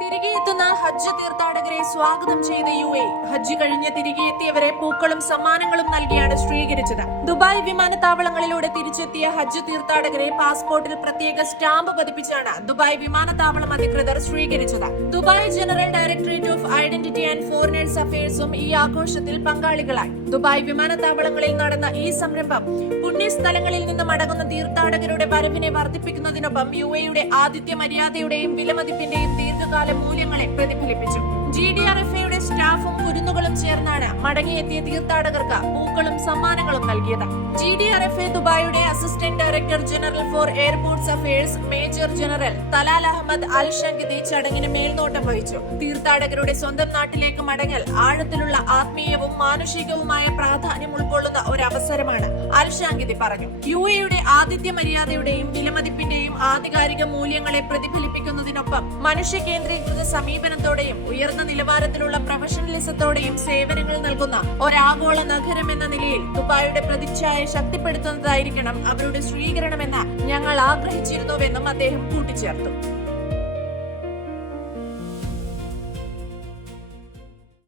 തിരികെ എത്തുന്ന ഹജ്ജ് തീർത്ഥാടകരെ സ്വാഗതം ചെയ്ത ഹജ്ജ് കഴിഞ്ഞ് തിരികെ എത്തിയവരെ പൂക്കളും സമ്മാനങ്ങളും നൽകിയാണ് സ്വീകരിച്ചത്. ദുബായ് വിമാനത്താവളങ്ങളിലൂടെ തിരിച്ചെത്തിയ ഹജ്ജ് തീർത്ഥാടകരെ പാസ്പോർട്ടിൽ പ്രത്യേക സ്റ്റാമ്പ് പതിപ്പിച്ചാണ് ദുബായ് വിമാനത്താവളം അധികൃതർ സ്വീകരിച്ചത്. Dubai general directorate of identity and foreigners അഫയേഴ്സും ഈ ആഘോഷത്തിൽ പങ്കാളികളായി. ദുബായ് വിമാനത്താവളങ്ങളിൽ നടന്ന ഈ സംരംഭം പുണ്യസ്ഥലങ്ങളിൽ നിന്ന് മടങ്ങുന്ന തീർത്ഥാടകരുടെ വരവിനെ വർദ്ധിപ്പിക്കുന്നതിനൊപ്പം യുടെ ആതിഥ്യ മര്യാദയുടെയും വിലമതിപ്പിന്റെയും ദീർഘകാല മൂല്യങ്ങളെ പ്രതിഫലിപ്പിച്ചു. GDRFയുടെ സ്റ്റാഫും കുരുന്നുകളും ചേർന്നാണ് മടങ്ങിയെത്തിയ തീർത്ഥാടകർക്ക് പൂക്കളും സമ്മാനങ്ങളും നൽകിയത്. GDRFA ദുബായിയുടെ assistant director general for airports affairs major general Talal Ahmed Al Shankiti ചടങ്ങിന് മേൽനോട്ടം വഹിച്ചു. തീർത്ഥാടകരുടെ സ്വന്തം നാട്ടിലേക്ക് മടങ്ങൽ ആഴത്തിലുള്ള ആത്മീയവും മാനുഷികവുമായ പ്രാധാന്യം ഉൾക്കൊള്ളുന്ന ഒരു അവസരമാണ്, അൽ ഷങ്കിദി പറഞ്ഞു. യുടെ ആതിഥ്യ മര്യാദയുടെയും വിലമതിപ്പിന്റെയും ആധികാരിക മൂല്യങ്ങളെ പ്രതിഫലിപ്പിക്കുന്നതിനൊപ്പം മനുഷ്യ കേന്ദ്രീകൃത സമീപനത്തോടെയും ഉയർന്ന നിലവാരത്തിലുള്ള പ്രൊഫഷണലിസത്തോടെയും സേവനങ്ങൾ നൽകുന്ന ഒരാഗോള നഗരം എന്ന നിലയിൽ ദുബായിയുടെ പ്രതിച്ഛായ ശക്തിപ്പെടുത്തുന്നതായിരിക്കണം അവരുടെ സ്വീകരണമെന്ന് ഞങ്ങൾ ആഗ്രഹിച്ചിരുന്നുവെന്നും അദ്ദേഹം കൂട്ടിച്ചേർത്തു.